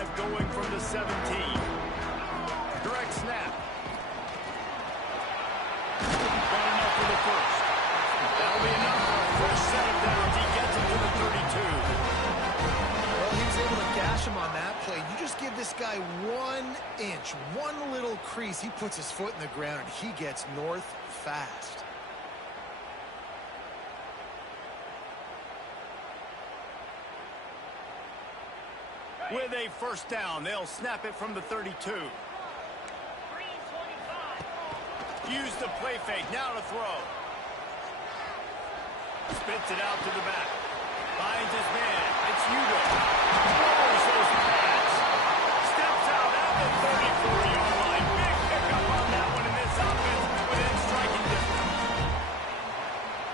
drive going from the 17. Direct snap. Got enough for the first. That'll be enough for a fresh set of downs. He gets it to the 32. Well, he was able to gash him on that play. You just give this guy 1 inch, one little crease. He puts his foot in the ground, and he gets north fast. With a first down, they'll snap it from the 32. Use the play fake, now to throw. Spits it out to the back. Finds his man. It's Udo. Lowers those pads. Steps out at the 34-yard line. Big pickup on that one in this offense within striking distance.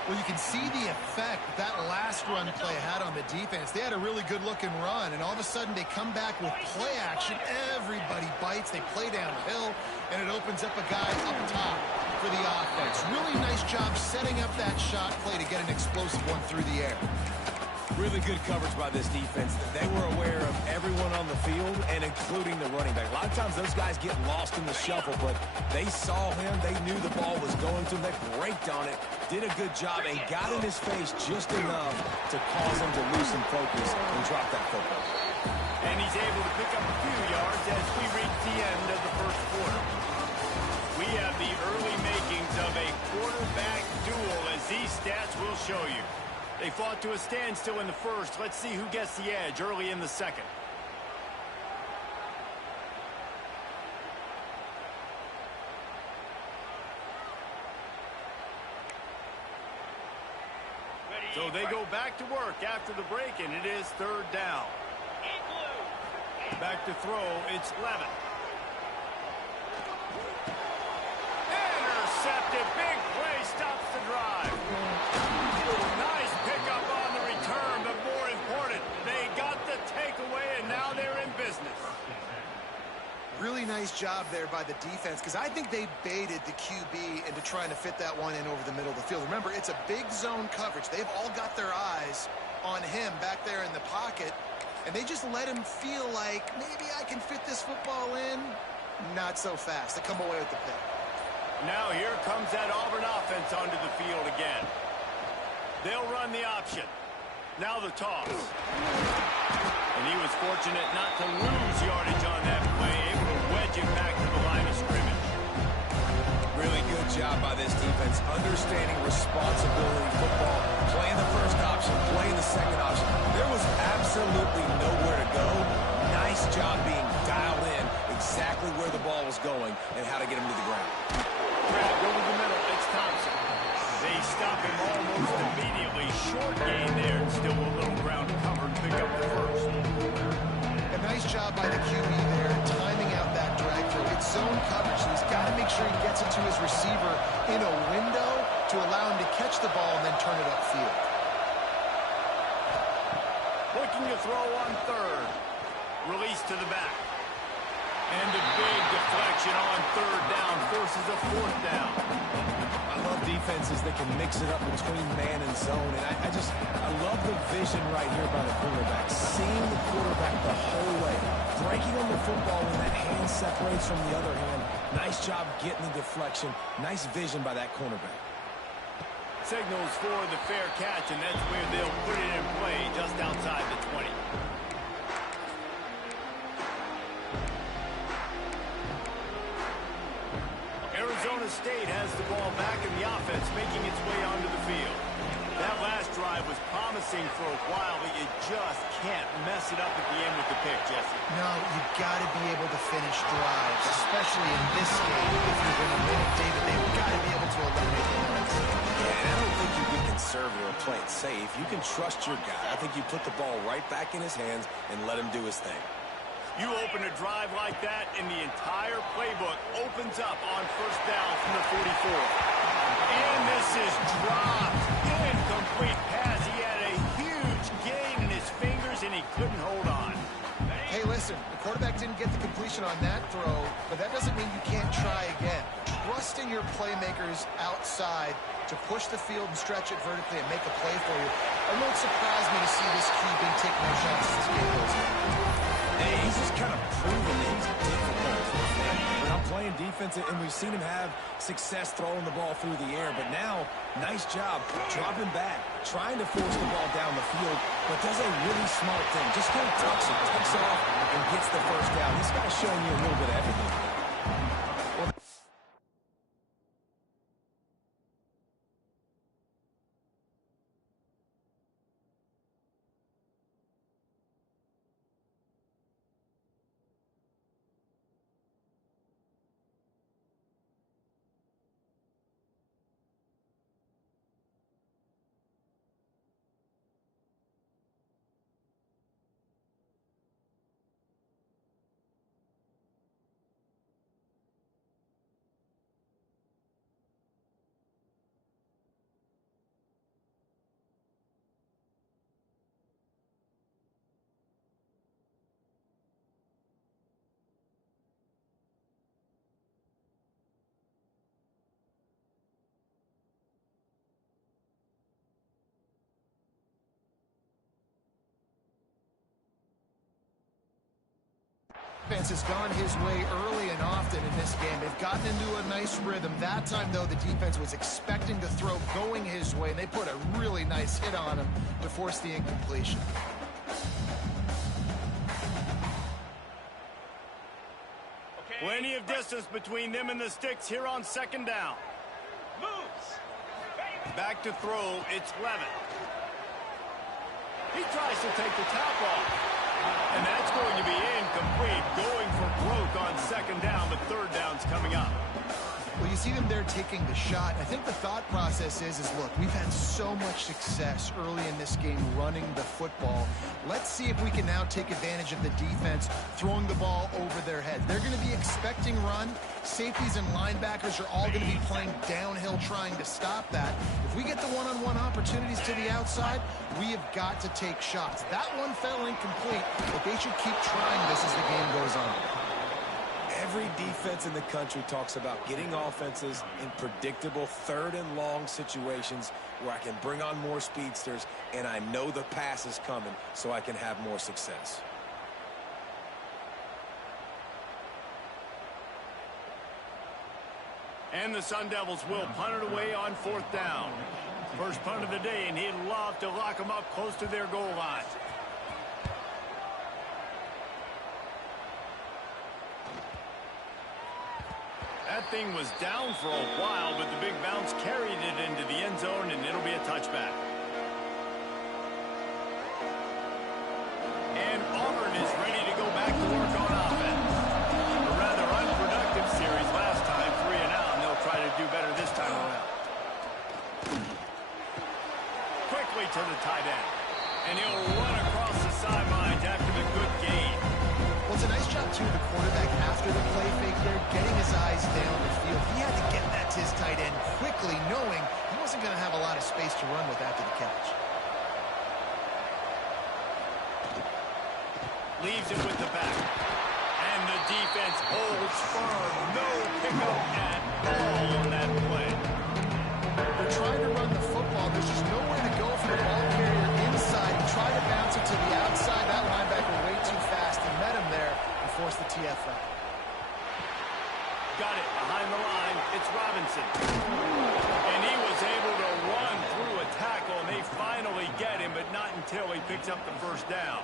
Well, you can see the effect that last run play had on the defense. They had a really good-looking run, and all of a sudden they come back with play action. Everybody bites. They play downhill, and it opens up a guy up top for the offense. Really nice job setting up that shot play to get an explosive one through the air. Really good coverage by this defense. They were aware of everyone on the field, and including the running back. A lot of times those guys get lost in the shuffle, but they saw him. They knew the ball was going to them. They braked on it, did a good job, and got in his face just enough to cause him to lose some focus and drop that football. And he's able to pick up a few yards as we reach the end of the first quarter. We have the early makings of a quarterback duel, as these stats will show you. They fought to a standstill in the first. Let's see who gets the edge early in the second. So they go back to work after the break, and it is third down. Back to throw, it's Levin. Intercepted, big play, stops the drive. Nice pickup on the return, but more important, they got the takeaway, and now they're in business. Really nice job there by the defense, because I think they baited the QB into trying to fit that one in over the middle of the field. Remember, it's a big zone coverage. They've all got their eyes on him back there in the pocket, and they just let him feel like, maybe I can fit this football in. Not so fast. They come away with the pick. Now here comes that Auburn offense onto the field again. They'll run the option. Now the toss. And he was fortunate not to lose yardage on that play, able to wedge it back to the line of scrimmage. Really good job by this defense, understanding responsibility football, playing the first option, playing the second option. There was absolutely nowhere to go. Nice job being dialed in exactly where the ball was going and how to get him to the ground. Grab over the middle, it's Thompson. They stop him almost immediately. Short gain there, and still a little ground covered, pick up the first. A nice job by the QB there, timing out that drag throw. It's zone coverage, so he's got to make sure he gets it to his receiver in a window to allow him to catch the ball and then turn it upfield. Looking to throw on third. Release to the back. And a big deflection on third down forces a fourth down. I love defenses that can mix it up between man and zone, and I love the vision right here by the quarterback, seeing the quarterback the whole way, breaking on the football when that hand separates from the other hand. Nice job getting the deflection. Nice vision by that cornerback. Signals for the fair catch, and that's where they'll put it in play just outside the 20. Arizona State has the ball back in the offense, making its way onto the field. That last drive was promising for a while, but you just can't mess it up at the end with the pick, Jesse. No, you've got to be able to finish drives, especially in this game. If you're going to win it, David, they've got to be able to eliminate the runs. Yeah, and I don't think you get conservative or play it safe. You can trust your guy. I think you put the ball right back in his hands and let him do his thing. You open a drive like that, and the entire playbook opens up on first down from the 44. And this is dropped. Incomplete pass. He had a huge gain in his fingers, and he couldn't hold on. Hey, listen, the quarterback didn't get the completion on that throw, but that doesn't mean you can't try again. Trust in your playmakers outside to push the field and stretch it vertically and make a play for you. It won't surprise me to you see this QB take more shots as this game goes on? Hey, he's just kind of proven that he's difficult to defend. We're not playing defense, and we've seen him have success throwing the ball through the air. But now, nice job dropping back, trying to force the ball down the field, but does a really smart thing. Just kind of tucks it, takes off, and gets the first down. This guy's showing you a little bit of everything. Defense has gone his way early and often in this game. They've gotten into a nice rhythm. That time, though, the defense was expecting the throw going his way, and they put a really nice hit on him to force the incompletion. Plenty of distance between them and the sticks here on second down. Back to throw, it's Levitt. He tries to take the top off. And that's going to be incomplete, going for broke on second down, but third down's coming up. Well, you see them there taking the shot. I think the thought process is look, we've had so much success early in this game running the football. Let's see if we can now take advantage of the defense throwing the ball over their heads. They're going to be expecting run. Safeties and linebackers are all going to be playing downhill trying to stop that. If we get the one-on-one opportunities to the outside, we have got to take shots. That one fell incomplete, but they should keep trying this as the game goes on. Every defense in the country talks about getting offenses in predictable third and long situations where I can bring on more speedsters and I know the pass is coming so I can have more success. And the Sun Devils will punt it away on fourth down. First punt of the day, and he'd love to lock them up close to their goal line. That thing was down for a while, but the big bounce carried it into the end zone, and it'll be a touchback. And Auburn is ready to go back to work on offense. A rather unproductive series last time, 3 and out, and they'll try to do better this time around. Quickly to the tight end. And he'll run across the sidelines after the good gain. Well, it's a nice job, too, the quarterback after the play fake there, getting his eyes down the field. He had to get that to his tight end quickly, knowing he wasn't going to have a lot of space to run with after the catch. Leaves it with the back. And the defense holds firm. No pickup at all on that play. They're trying to run the football. There's just nowhere to go for the ball carrier inside. He tried to bounce it to the outside. That linebacker way too fast. He met him there and forced the TFL. Got it behind the line. It's Robinson. And he was able to run through a tackle, and they finally get him, but not until he picks up the first down.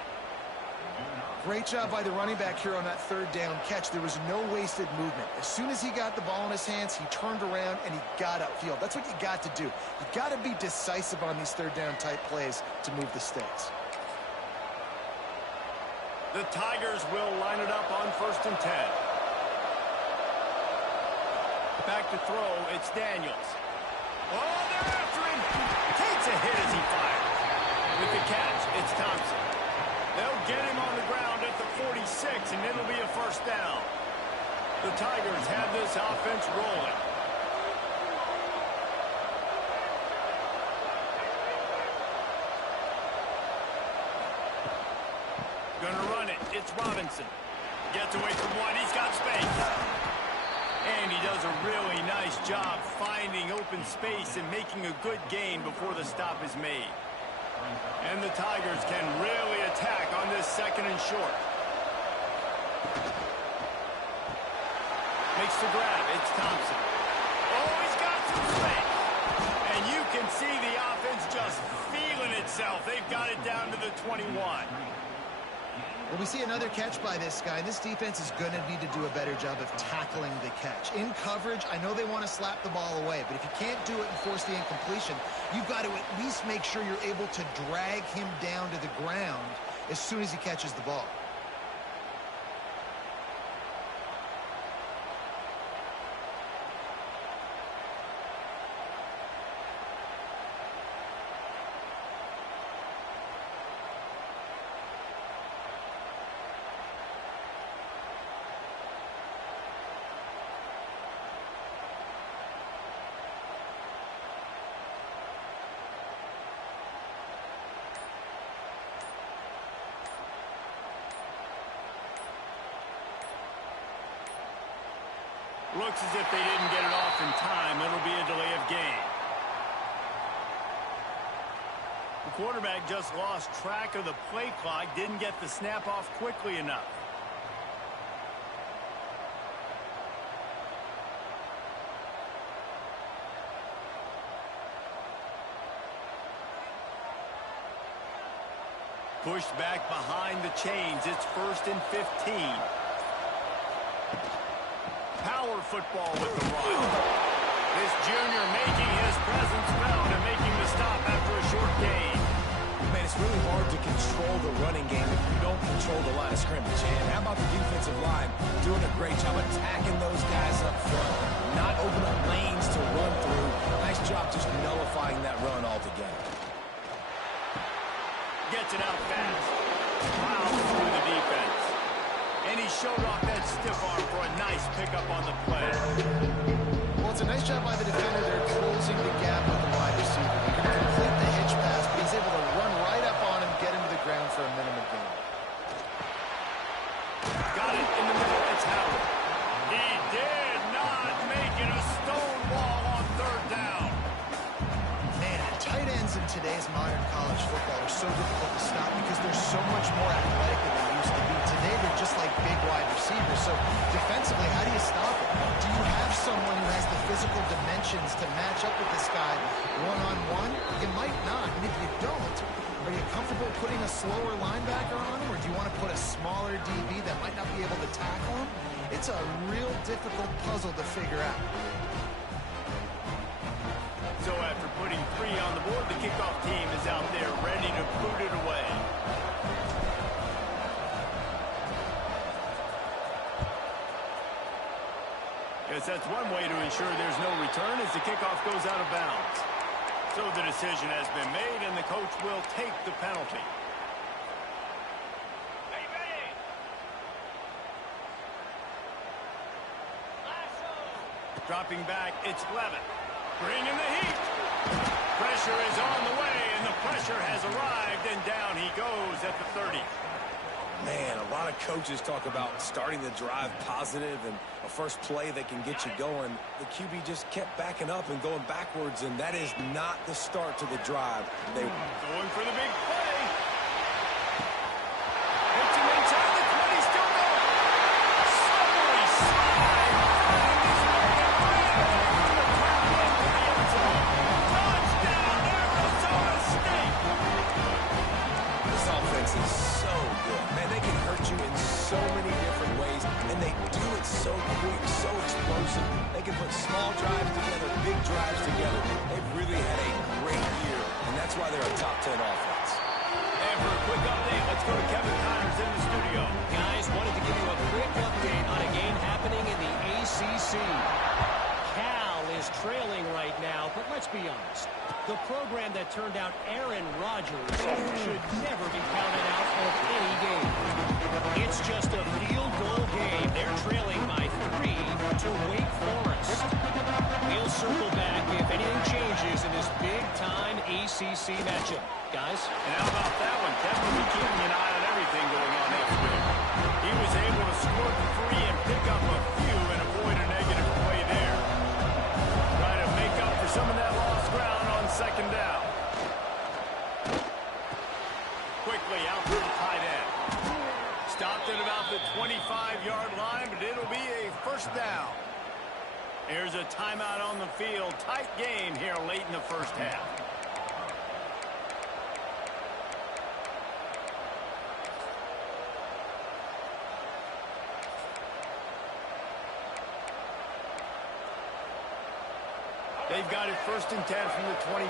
Great job by the running back here on that third down catch. There was no wasted movement. As soon as he got the ball in his hands, he turned around and he got upfield. That's what you got to do. You got to be decisive on these third down type plays to move the stakes. The Tigers will line it up on 1st and 10. Back to throw, it's Daniels. Oh, they're after him. Takes a hit as he fires. With the catch, it's Thompson. They'll get him on the ground at the 46, and it'll be a first down. The Tigers have this offense rolling. Gonna run it. It's Robinson. Gets away from one. He's got space. And he does a really nice job finding open space and making a good gain before the stop is made. And the Tigers can really attack on this second and short. Makes the grab. It's Thompson. Oh, he's got some space. And you can see the offense just feeling itself. They've got it down to the 21. Well, we see another catch by this guy. This defense is going to need to do a better job of tackling the catch. In coverage, I know they want to slap the ball away, but if you can't do it and force the incompletion, you've got to at least make sure you're able to drag him down to the ground as soon as he catches the ball. Looks as if they didn't get it off in time. It'll be a delay of game. The quarterback just lost track of the play clock, didn't get the snap off quickly enough. Pushed back behind the chains. It's 1st and 15. Power football with the run. This junior making his presence felt and making the stop after a short gain. Man, it's really hard to control the running game if you don't control the line of scrimmage. And how about the defensive line doing a great job attacking those guys up front, not opening up lanes to run through. Nice job just nullifying that run altogether. Gets it out fast. Plows through the defense. And he showed off that stiff arm for a nice pickup on the play. Well, it's a nice job by the defender. They're closing the gap with the wide receiver. They're going to complete the hitch pass, but he's able to run right up on him, get him to the ground for a minimum gain. Got it in the middle. It's Howard. He did not make it a stone wall on 3rd down. Man, tight ends in today's modern college football are so difficult to stop because they're so much more athletic than they used to be. Today, they're just like big wide receivers. So defensively, how do you stop it? Do you have someone who has the physical dimensions to match up with this guy one-on-one? You might not. And if you don't, are you comfortable putting a slower linebacker on him? Or do you want to put a smaller DB that might not be able to tackle him? It's a real difficult puzzle to figure out. So after putting 3 on the board, the kickoff team is out there ready to boot it away. Guess that's one way to ensure there's no return as the kickoff goes out of bounds. So the decision has been made, and the coach will take the penalty. Dropping back, it's Levin. Bringing the heat. Pressure is on the way, and the pressure has arrived, and down he goes at the 30. Man, a lot of coaches talk about starting the drive positive and a first play that can get you going. The QB just kept backing up and going backwards, and that is not the start to the drive. They going for the big play. Hits him inside the 20, still going. Slowly slide. Touchdown, Arizona State. This offense is so good. Man, they can hurt you in so many different ways, and they do it so quick, so explosive. They can put small drives together, big drives together. They've really had a great year, and that's why they're a top 10 offense. And for a quick update, let's go to Kevin Connors in the studio. Guys, wanted to give you a quick update on a game happening in the ACC. Cal is trailing right now, but let's be honest. The program that turned out Aaron Rodgers should never be counted out of any game. It's just a field goal game. They're trailing by 3 to Wake Forest. We'll circle back if anything changes in this big-time ACC matchup. Guys? And how about that one? Kevin will be keeping an eye on everything going on next week. He was able to score the 3 and pick up a few and avoid a negative play there. Try to make up for some of that lost ground on 2nd down. quickly out to the tight end. Stopped at about the 25-yard line, but it'll be a first down. Here's a timeout on the field. Tight game here late in the first half. They've got it 1st and 10 from the 25.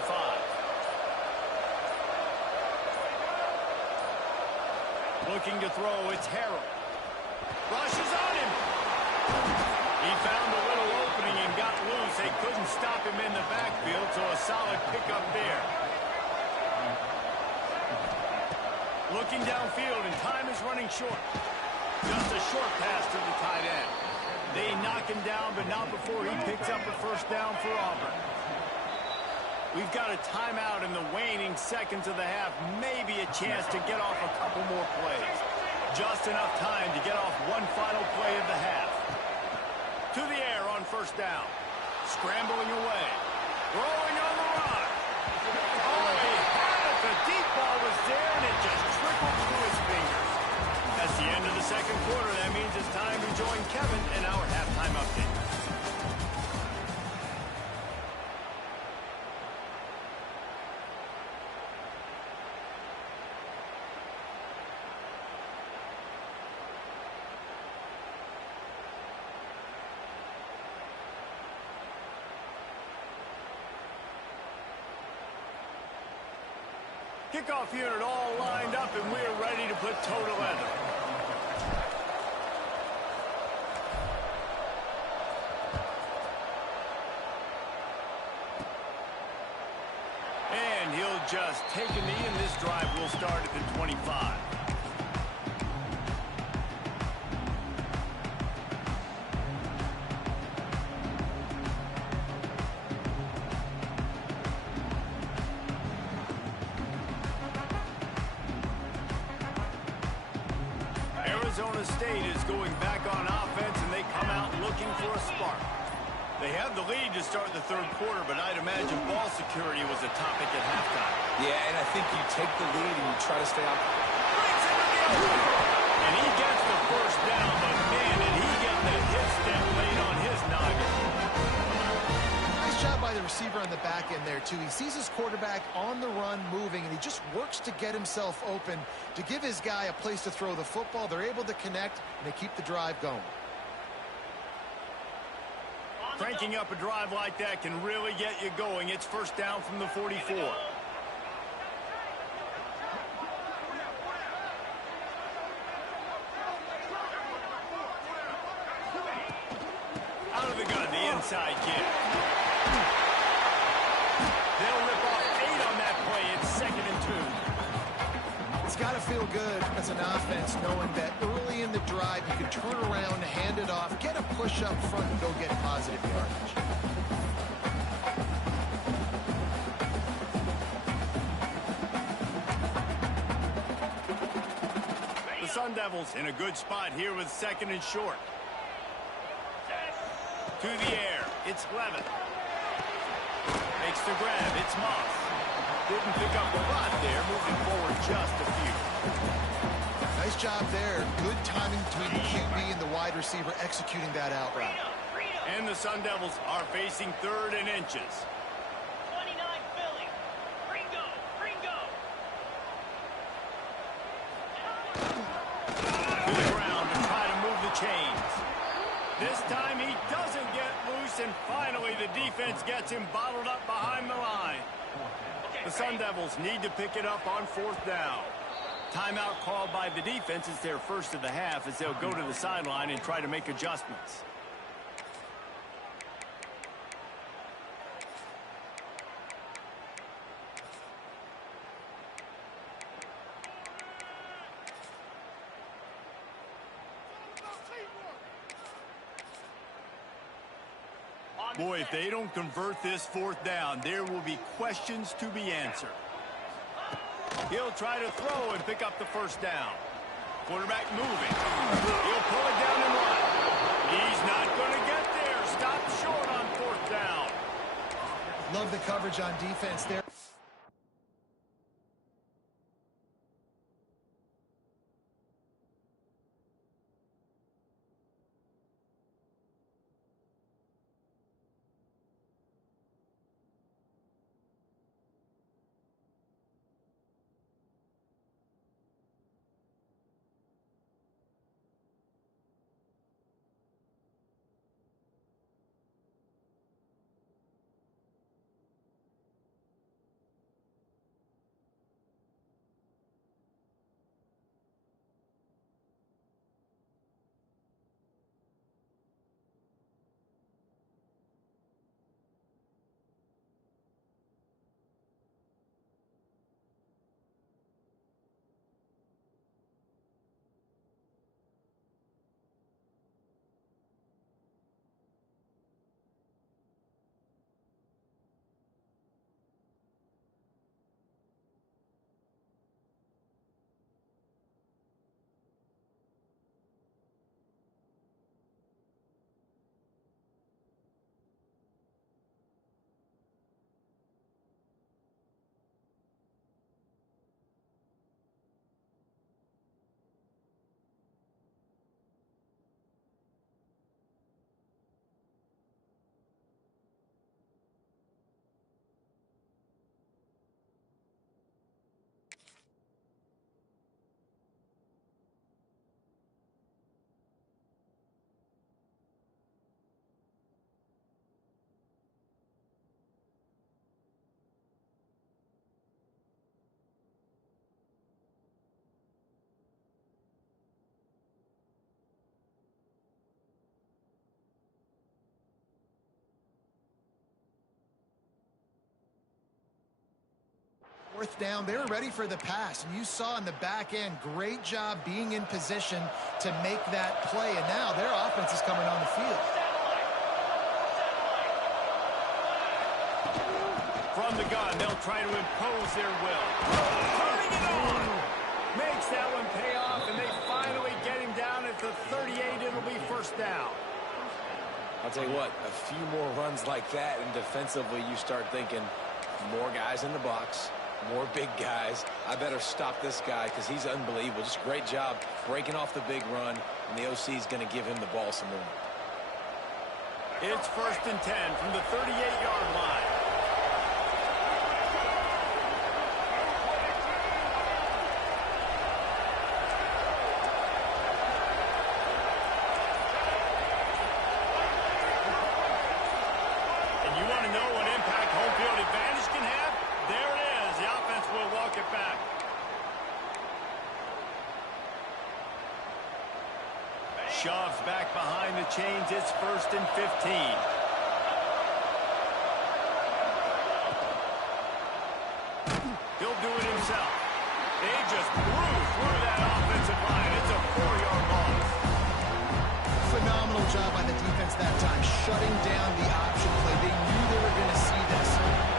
Looking to throw, it's Harrell. Rushes on him. He found a little opening and got loose. They couldn't stop him in the backfield, so a solid pickup there. Looking downfield, and time is running short. Just a short pass to the tight end. They knock him down, but not before he picks up a first down for Auburn. We've got a timeout in the waning seconds of the half. Maybe a chance to get off a couple more plays. Just enough time to get off one final play of the half. To the air on first down. Scrambling away. Throwing on the run. Oh, he had it. The deep ball was there, and it just trickled through his fingers. That's the end of the second quarter. That means it's time to join Kevin in our halftime update. Kickoff unit all lined up, and we're ready to put toe to leather. And he'll just take a knee, and this drive will start at the 25. Arizona State is going back on offense, and they come out looking for a spark. They have the lead to start the third quarter, but I'd imagine ball security was a topic at halftime. Yeah, and I think you take the lead and you try to stay out. And he gets the first down, but man, did he get the hit step late on his noggin. Nice job by the receiver on the back end there, too. He sees his quarterback on the run moving, and he just works to get himself open to give his guy a place to throw the football. They're able to connect, and they keep the drive going. Cranking up a drive like that can really get you going. It's first down from the 44. Out of the gun, the inside kick. They'll rip off 8 on that play. It's 2nd and 2. It's got to feel good as an offense knowing that early in the drive you can turn around, hand it off, get a push up front, and go get positive yardage. The Sun Devils in a good spot here with 2nd and short. To the air, it's Levitt. Makes the grab, it's Moss. Didn't pick up a lot there, moving forward just a few. Nice job there. Good timing between the QB and the wide receiver executing that out route. And the Sun Devils are facing 3rd and inches. 29 Philly. Ringo. To the ground to try to move the chains. This time he doesn't get loose, and finally the defense gets him bottled up behind the line. The Sun Devils need to pick it up on 4th down. Timeout called by the defense is their first of the half, as they'll go to the sideline and try to make adjustments. Boy, if they don't convert this 4th down, there will be questions to be answered. He'll try to throw and pick up the first down. Quarterback moving. He'll pull it down and run. He's not going to get there. Stopped short on 4th down. Love the coverage on defense there. 4th down. They were ready for the pass, and you saw in the back end, great job being in position to make that play, and now their offense is coming on the field. From the gun, they'll try to impose their will. Turning it on! Makes that one pay off, and they finally get him down at the 38. It'll be 1st down. I'll tell you what, a few more runs like that, and defensively you start thinking, more guys in the box, more big guys. I better stop this guy because he's unbelievable. Just great job breaking off the big run, and the OC is going to give him the ball some more. It's 1st and 10 from the 38-yard line. Shoves back behind the chains. It's 1st and 15. He'll do it himself. They just blew through that offensive line. It's a 4-yard loss. Phenomenal job by the defense that time, shutting down the option play. They knew they were going to see this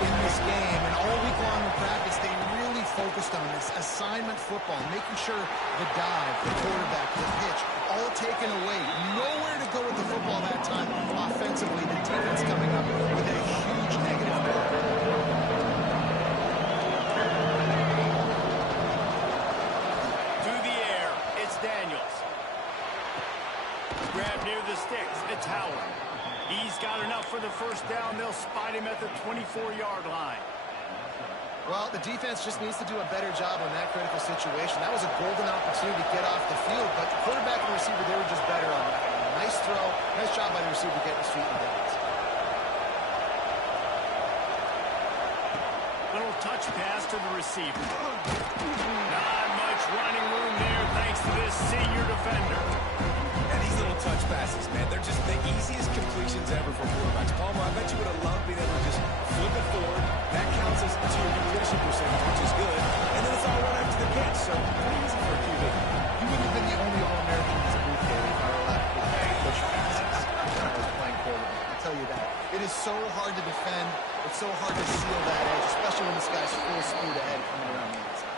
in this game, and all week long in practice, they really focused on this assignment football, making sure the dive, the quarterback, the pitch, all taken away. Nowhere to go with the football that time. Offensively, the defense coming up with a huge negative play. To the air, it's Daniels. Grab near the sticks, it's Howard. He's got enough for the 1st down. They'll spot him at the 24-yard line. Well, the defense just needs to do a better job on that critical situation. That was a golden opportunity to get off the field, but the quarterback and the receiver, they were just better on that. Nice throw. Nice job by the receiver getting his feet in bounds. Little touch pass to the receiver. Not much running room there thanks to this senior defender. And these little touch passes, man, they're just the easiest completions ever for quarterbacks. Palmer, I bet you would have loved being able to just flip it forward. That counts as to your completion percentage, which is good. And then it's all right after the catch, so pretty easy for a QB. You wouldn't have been the only All-American in this booth game if I were allowed to push passes when I was playing quarterback. I'll tell you that. It is so hard to defend. It's so hard to seal that edge, especially when this guy's full speed ahead coming around the inside.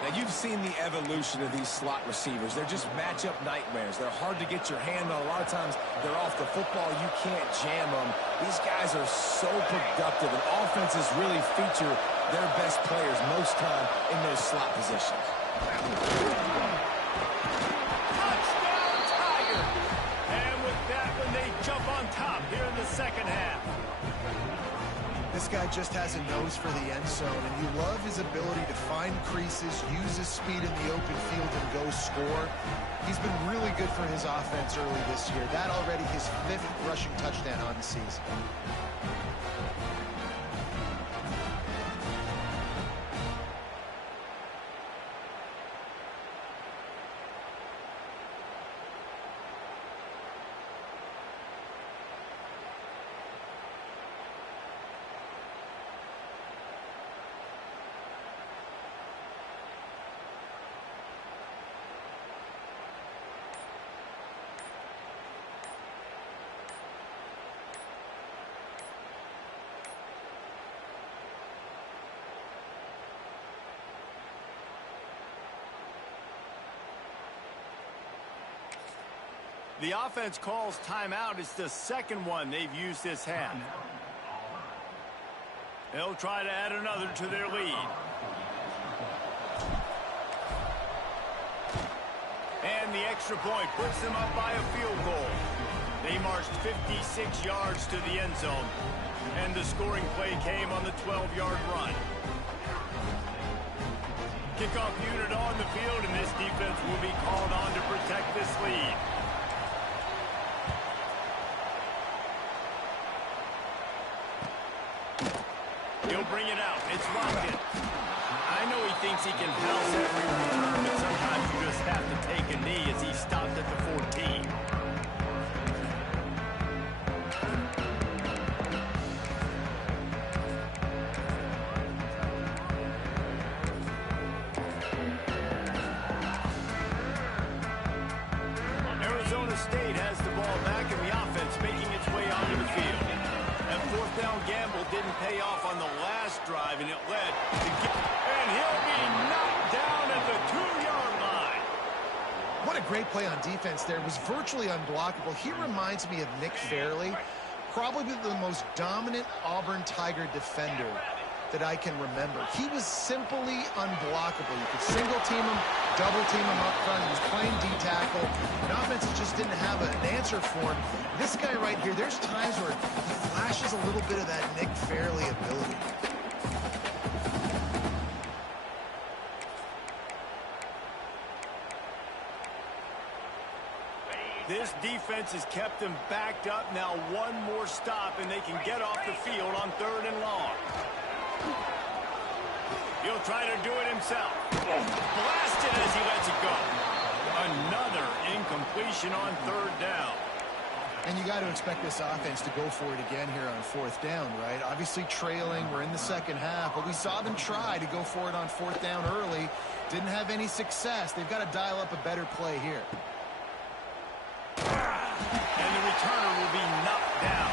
Now, you've seen the evolution of these slot receivers. They're just matchup nightmares. They're hard to get your hand on. A lot of times, they're off the football. You can't jam them. These guys are so productive, and offenses really feature their best players most time in those slot positions. Touchdown, Tiger! And with that one, they jump on top here in the 2nd half. This guy just has a nose for the end zone, and you love his ability to find creases, use his speed in the open field, and go score. He's been really good for his offense early this year. That already his 5th rushing touchdown on the season. The offense calls timeout. It's the 2nd one they've used this half. They'll try to add another to their lead. And the extra point puts them up by a field goal. They marched 56 yards to the end zone. And the scoring play came on the 12-yard run. Kickoff unit on the field, and this defense will be called on to protect this lead. He'll bring it out. It's Rocket. I know he thinks he can house every return, but sometimes you just have to take a knee as he stopped at the 14. down gamble didn't pay off on the last drive, and it led to and he'll be knocked down at the 2-yard line. What a great play on defense there. It was virtually unblockable. He reminds me of Nick Fairley, probably the most dominant Auburn Tiger defender that I can remember. He was simply unblockable. You could single team him, double team him up front. He was playing D-tackle, and offenses just didn't have an answer for him. This guy right here, there's times where he flashes a little bit of that Nick Fairley ability. This defense has kept them backed up. Now one more stop, and they can get off the field on 3rd and long. He'll try to do it himself. Blasted as he lets it go. Another incompletion on 3rd down. And you got to expect this offense to go for it again here on 4th down, right? Obviously trailing, we're in the second half, but we saw them try to go for it on 4th down early. Didn't have any success. They've got to dial up a better play here. And the returner will be knocked down.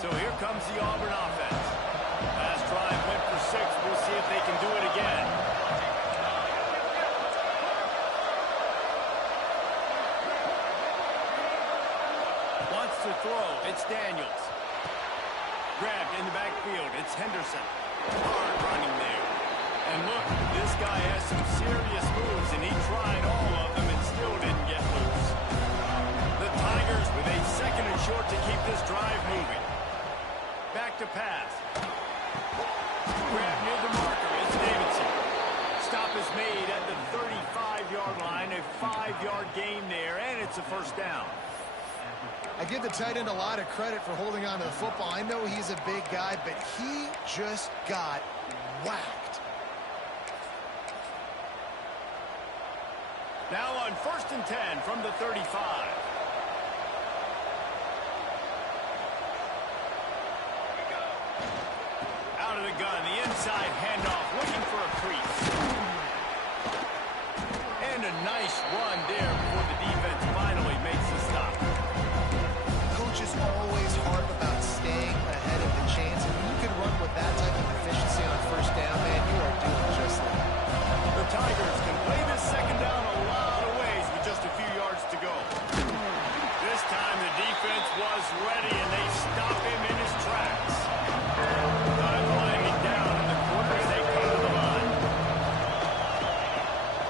So here comes the Auburn offense. Last drive went for 6. We'll see if they can do it again. Wants to throw. It's Daniels. Grabbed in the backfield. It's Henderson. Hard running there. And look, this guy has some serious moves, and he tried all of them and still didn't get loose. The Tigers with a 2nd and short to keep this drive moving. Back to pass. Grab near the marker. It's Davidson. Stop is made at the 35-yard line. A 5-yard gain there, and it's a 1st down. I give the tight end a lot of credit for holding on to the football. I know he's a big guy, but he just got whacked. Now on 1st and 10 from the 35. Out of the gun, the inside handoff, looking for a crease. And a nice run there before the defense finally makes the stop. Coaches always harp about staying ahead of the chains, and when you can run with that type of efficiency on 1st down, man, you are doing just that. The Tigers can play this 2nd down a lot of ways with just a few yards to go. This time the defense was ready, and they stop him in his tracks. Time winding down in the quarter as they come to the line.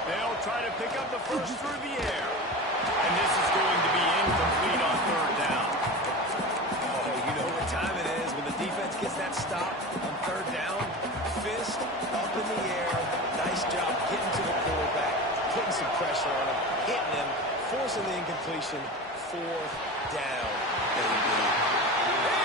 They'll try to pick up the 1st through the air. And this is going to be incomplete on 3rd down. Oh, you know what time it is when the defense gets that stop on 3rd down. Fist up in the air. Nice job getting to the quarterback, putting some pressure on him, hitting him, forcing the incompletion. 4th down, baby.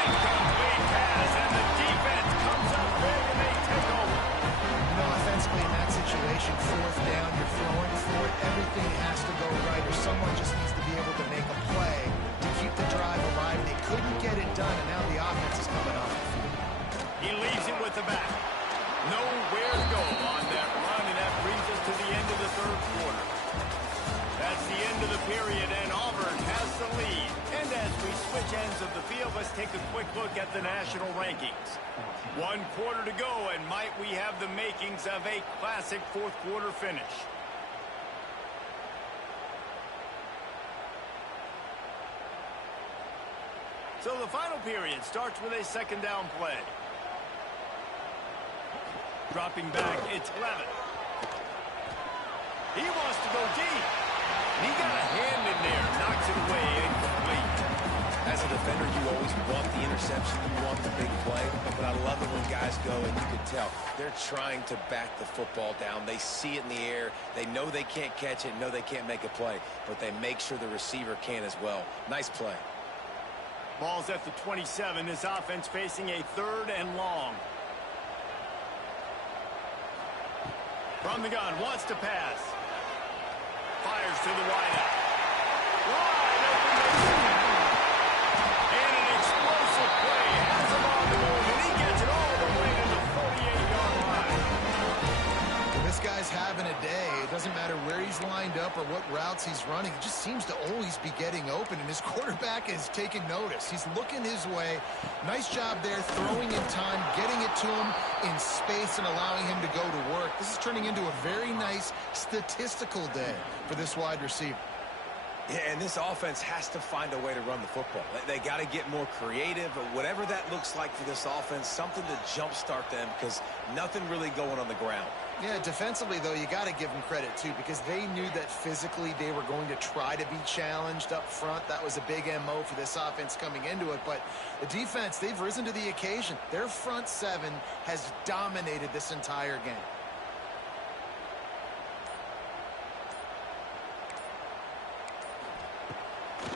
Incomplete pass, and the defense comes up big, and they take over. You know, offensively in that situation, 4th down, you're throwing for it. Everything has to go right, or someone just needs to be able to make a play to keep the drive alive. They couldn't get it done, and now the offense is coming off the field. He leaves it with the back. Nowhere to go on that run, and that brings us to the end of the 3rd quarter. That's the end of the period, and Auburn has the lead. And as we switch ends of the field, let's take a quick look at the national rankings. 1 quarter to go, and might we have the makings of a classic 4th quarter finish. So the final period starts with a 2nd down play. Dropping back, it's 11. He wants to go deep. He got a hand in there, knocks it away, incomplete. As a defender, you always want the interception, you want the big play, but I love it when guys go, and you can tell they're trying to back the football down. They see it in the air. They know they can't catch it, know they can't make a play, but they make sure the receiver can as well. Nice play. Ball's at the 27. This offense facing a 3rd and long. From the gun, wants to pass. Fires to the wideout. Wide open. And an explosive play. Has him on the move, and he gets it all the way to the 48-yard line. This guy's having a day. It doesn't matter where he's lined up or what routes he's running. He just seems to always be getting open, and his quarterback is taking notice. He's looking his way. Nice job there, throwing in time, getting it to him in space and allowing him to go to work. This is turning into a very nice statistical day for this wide receiver. Yeah, and this offense has to find a way to run the football. They got to get more creative, but whatever that looks like for this offense, something to jumpstart them because nothing really going on the ground. Yeah, defensively, though, you got to give them credit, too, because they knew that physically they were going to try to be challenged up front. That was a big MO for this offense coming into it. But the defense, they've risen to the occasion. Their front seven has dominated this entire game.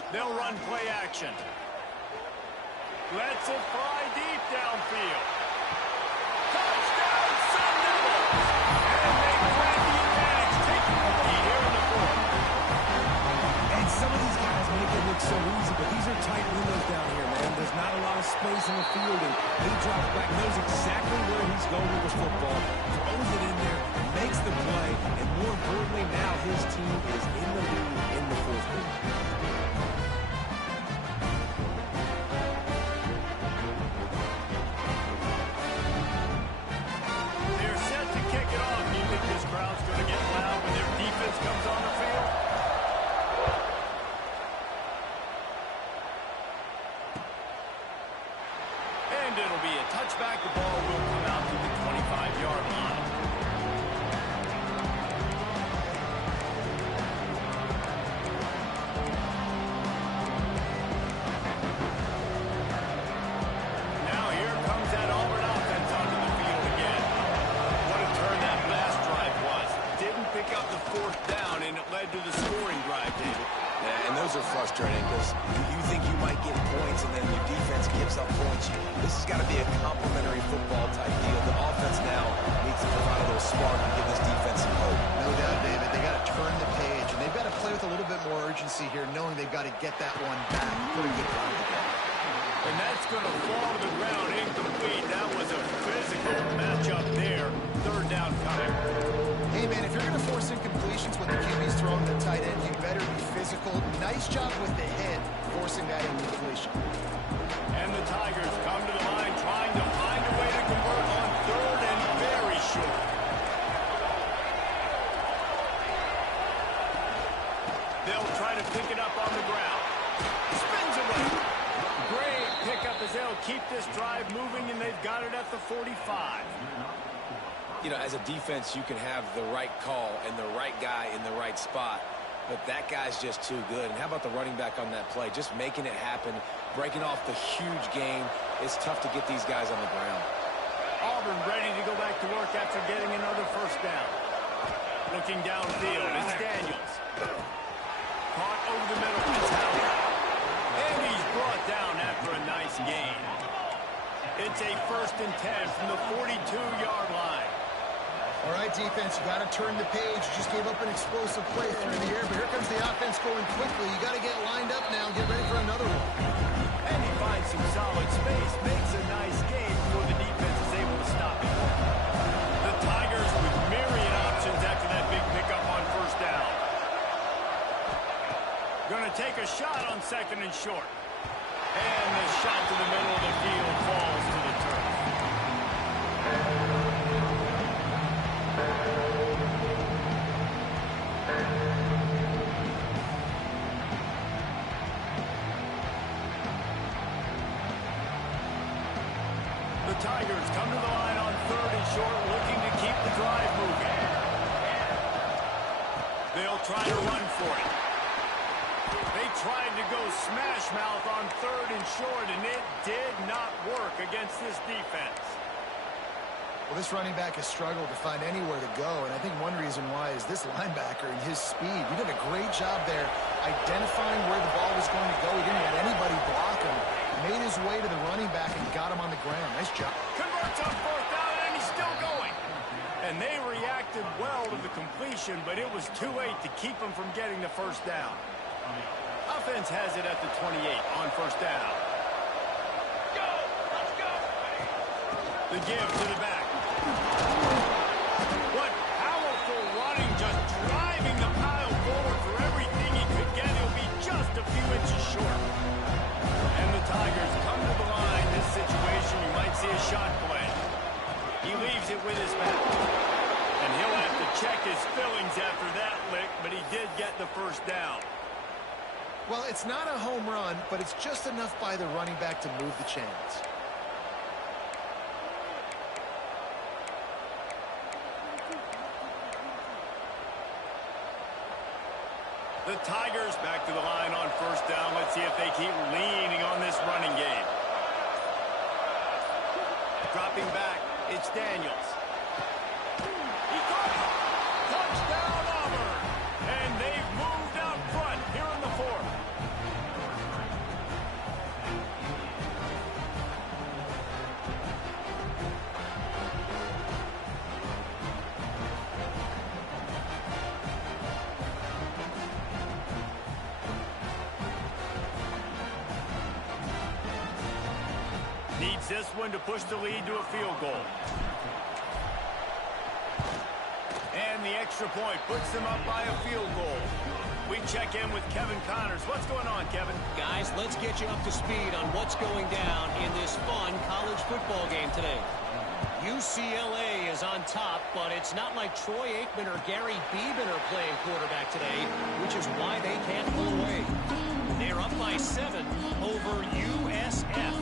They'll run play action. Lets it fly deep downfield. Touchdown, Sun Devils! And they grab the advantage, taking the lead here in the fourth. And some of these guys make it look so easy, but these are tight windows down here, man. There's not a lot of space in the field, and he drops back, knows exactly where he's going with the football, throws it in there, makes the play, and more importantly, now his team is in the lead in the fourth quarter. It'll be a touchback. The ball will come out to the 25-yard line. Now here comes that Auburn offense onto the field again. What a turn that last drive was. Didn't pick up the fourth down, and it led to the scoring drive, David. Yeah, and those are frustrating because you think you might get points and then your defense gives up points. This has got to be a complementary football type deal. The offense now needs to provide a little spark and give this defense some hope. No doubt, David. They got to turn the page, and they've got to play with a little bit more urgency here, knowing they've got to get that one back. Put a good drive together. And that's going to fall to the ground incomplete. That was a physical matchup there. Third down coming. Hey, man, if you're going to force incompletions when the QB's throwing the tight end, you better be physical. Nice job with the hit, forcing that incompletion. And the Tigers come to the line trying to find a way to convert on third and very short. They'll try to pick it up on the ground. Spins away. Great pickup as they'll keep this drive moving, and they've got it at the 45. You know, as a defense, you can have the right call and the right guy in the right spot, but that guy's just too good. And how about the running back on that play? Just making it happen, breaking off the huge gain. It's tough to get these guys on the ground. Auburn ready to go back to work after getting another first down. Looking downfield, it's Daniels. Caught over the middle, it's Howard. And he's brought down after a nice gain. It's a 1st and 10 from the 42-yard line. All right, defense, you got to turn the page. You just gave up an explosive play through the air, but here comes the offense going quickly. You got to get lined up now and get ready for another one. And he finds some solid space, makes a nice gain before the defense is able to stop it. The Tigers with myriad options after that big pickup on first down. Going to take a shot on 2nd and short. And the shot to the middle of the field falls to the turf. The Tigers come to the line on 3rd and short, looking to keep the drive moving. They'll try to run for it. They tried to go smash mouth on 3rd and short, and it did not work against this defense. Well, this running back has struggled to find anywhere to go, and I think one reason why is this linebacker and his speed. He did a great job there identifying where the ball was going to go. He didn't let anybody block him. Made his way to the running back and got him on the ground. Nice job. Converts on 4th down, and he's still going. And they reacted well to the completion, but it was too late to keep him from getting the first down. Offense has it at the 28 on first down. Go! Let's go! The give to the back. What powerful running, just driving the pile forward. short. And the Tigers come to the line. This situation, you might see a shot play. He leaves it with his back. And he'll have to check his fillings after that lick, but he did get the first down. Well, it's not a home run, but it's just enough by the running back to move the chains. The Tigers back to the line on first down. Let's see if they keep leaning on this running game. Dropping back, it's Daniels. He caught it. Touchdown, Auburn. And they've moved out front here in the fourth. Needs this one to push the lead to a field goal. And the extra point puts them up by a field goal. We check in with Kevin Connors. What's going on, Kevin? Guys, let's get you up to speed on what's going down in this fun college football game today. UCLA is on top, but it's not like Troy Aikman or Gary Beeman are playing quarterback today, which is why they can't pull away. They're up by 7 over USF.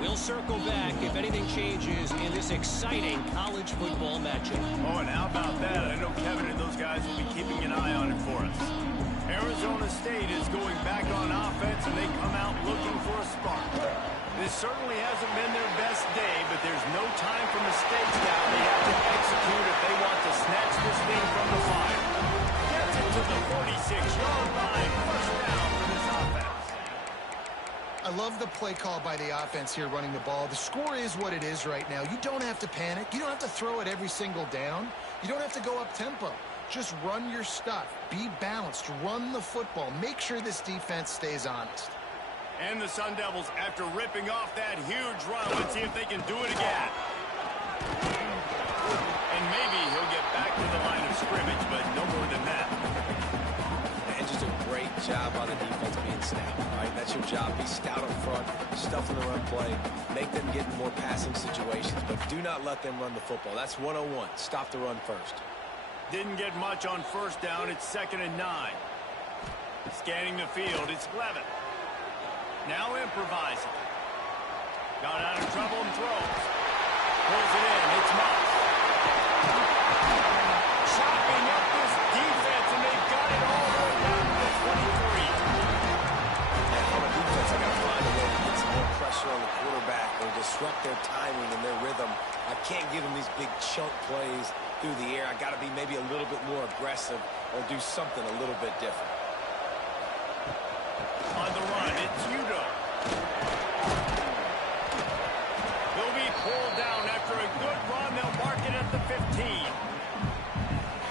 We'll circle back if anything changes in this exciting college football matchup. Oh, and how about that? I know Kevin and those guys will be keeping an eye on it for us. Arizona State is going back on offense, and they come out looking for a spark. This certainly hasn't been their best day, but there's no time for mistakes now. They have to execute if they want to snatch this thing from the fire. Gets it to the 46-yard line. First down for this offense. I love the play call by the offense here running the ball. The score is what it is right now. You don't have to panic. You don't have to throw it every single down. You don't have to go up tempo. Just run your stuff. Be balanced. Run the football. Make sure this defense stays honest. And the Sun Devils, after ripping off that huge run, let's see if they can do it again. And maybe he'll get back to the line of scrimmage, but no more than that. And just a great job on the defense being stout, right? That's your job. Be stout up front, stuff in the run play, make them get in more passing situations, but do not let them run the football. That's 101. Stop the run first. Didn't get much on first down. It's 2nd and 9. Scanning the field, it's Levin. Now improvising. Got out of trouble and throws. Pulls it in, it's Moss. Chopping up this defense, and they've got it all the way down to the 23. And on a defense, I got to find a way to get some more pressure on the quarterback or disrupt their timing and their rhythm. I can't give them these big chunk plays through the air. I got to be maybe a little bit more aggressive or do something a little bit different. On the run, it's Udo. He'll be pulled down after a good run. They'll mark it at the 15.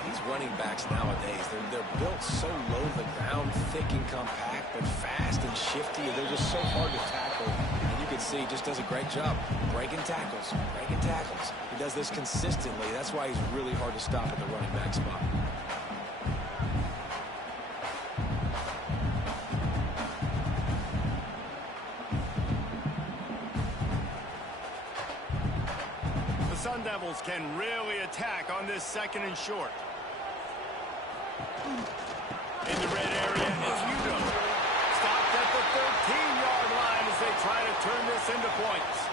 These running backs nowadays, they're built so low to the ground, thick and compact, but fast and shifty. They're just so hard to tackle. And you can see he just does a great job breaking tackles, breaking tackles. He does this consistently. That's why he's really hard to stop at the running back spot. Sun Devils can really attack on this 2nd and short. In the red area, it's Udo. Stopped at the 13-yard line as they try to turn this into points.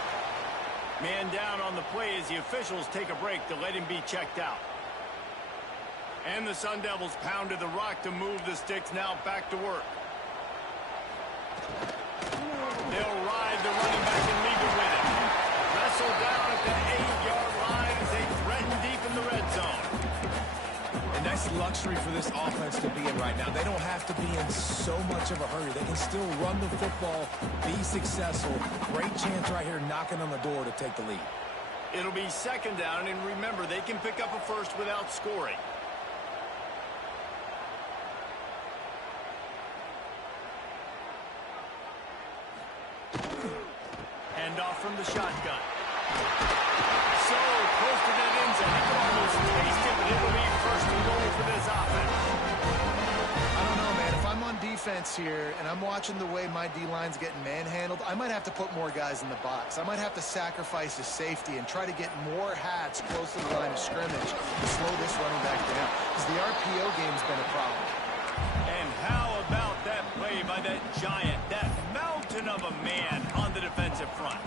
Man down on the play as the officials take a break to let him be checked out. And the Sun Devils pounded the rock to move the sticks, now back to work. They'll ride the running back and leave it with him. Wrestled down at the 8-yard line as they threaten deep in the red zone. And that's luxury for this offense to be in right now. They don't have to be in so much of a hurry. They can still run the football, be successful. Great chance right here knocking on the door to take the lead. It'll be 2nd down, and remember, they can pick up a first without scoring. Handoff from the shotgun. So close to that end zone. He could almost taste it, but it'll be 1st and goal for this offense. I don't know, man. If I'm on defense, defense here, and I'm watching the way my D-line's getting manhandled, I might have to put more guys in the box. I might have to sacrifice his safety and try to get more hats close to the line of scrimmage to slow this running back down, because the RPO game's been a problem. And how about that play by that giant, that mountain of a man on the defensive front?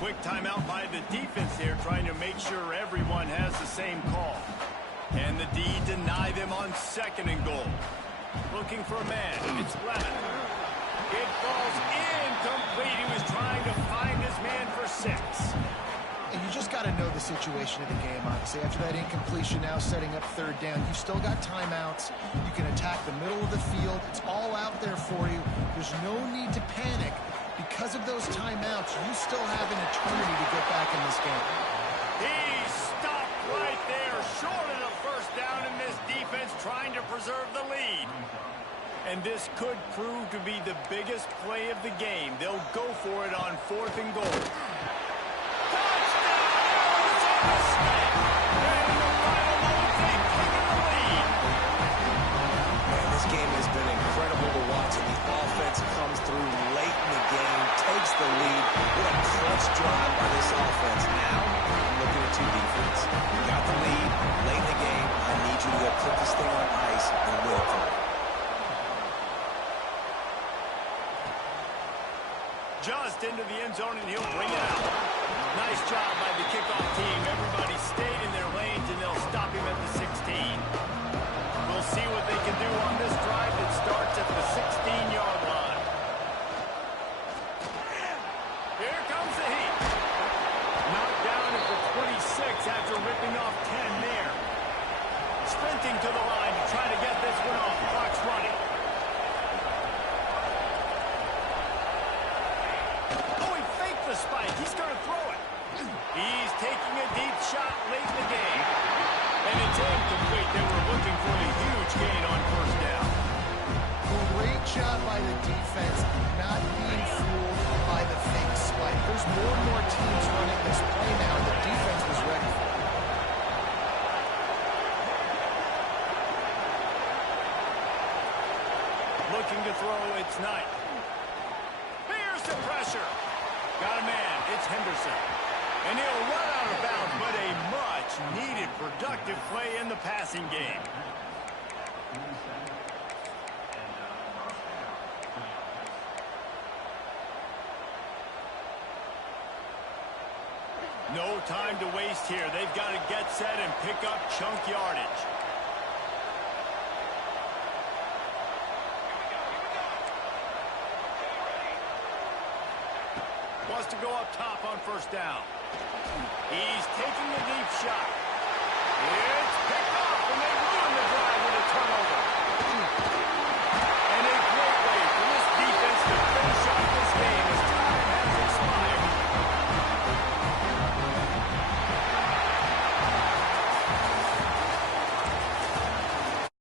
Quick timeout by the defense there, trying to make sure everyone has the same call. And the D deny them on 2nd and goal. Looking for a man. It's Lemon. It falls incomplete. He was trying to find his man for 6. And you just got to know the situation of the game, obviously. After that incompletion, now setting up 3rd down, you've still got timeouts. You can attack the middle of the field. It's all out there for you. There's no need to panic. Because of those timeouts, you still have an eternity to get back in this game. He stopped right there, short of the 1st down, in this defense trying to preserve the lead. And this could prove to be the biggest play of the game. They'll go for it on 4th and goal. Touchdown, Arizona State! And in the final moments, they take the lead. Man, this game has been incredible to watch, and the offense comes through late in the game, takes the lead. What a clutch drive by this offense. Now, I'm looking at you, defense. You got the lead late in the game. I need you to go put this thing on ice and win it for me. Just into the end zone, and he'll bring it out. Nice job by the kickoff team. Everybody stayed in their lanes, and they'll stop him at the 16. We'll see what they can do on this drive that starts at the 16-yard line. Here comes the heat. Knocked down at the 26 after ripping off 10 there. Sprinting to the line to try to get this one off. Clock's running. The spike. He's going to throw it. He's taking a deep shot late in the game. And it's incomplete. They were looking for a huge gain on 1st down. Great job by the defense not being fooled by the fake spike. There's more and more teams running this play now, and the defense was ready for it. Looking to throw, it's Knight. Here's the pressure. Got a man, it's Henderson. And he'll run out of bounds, but a much-needed productive play in the passing game. No time to waste here. They've got to get set and pick up chunk yardage. Wants to go up top on 1st down. He's taking a deep shot. It's picked off, and they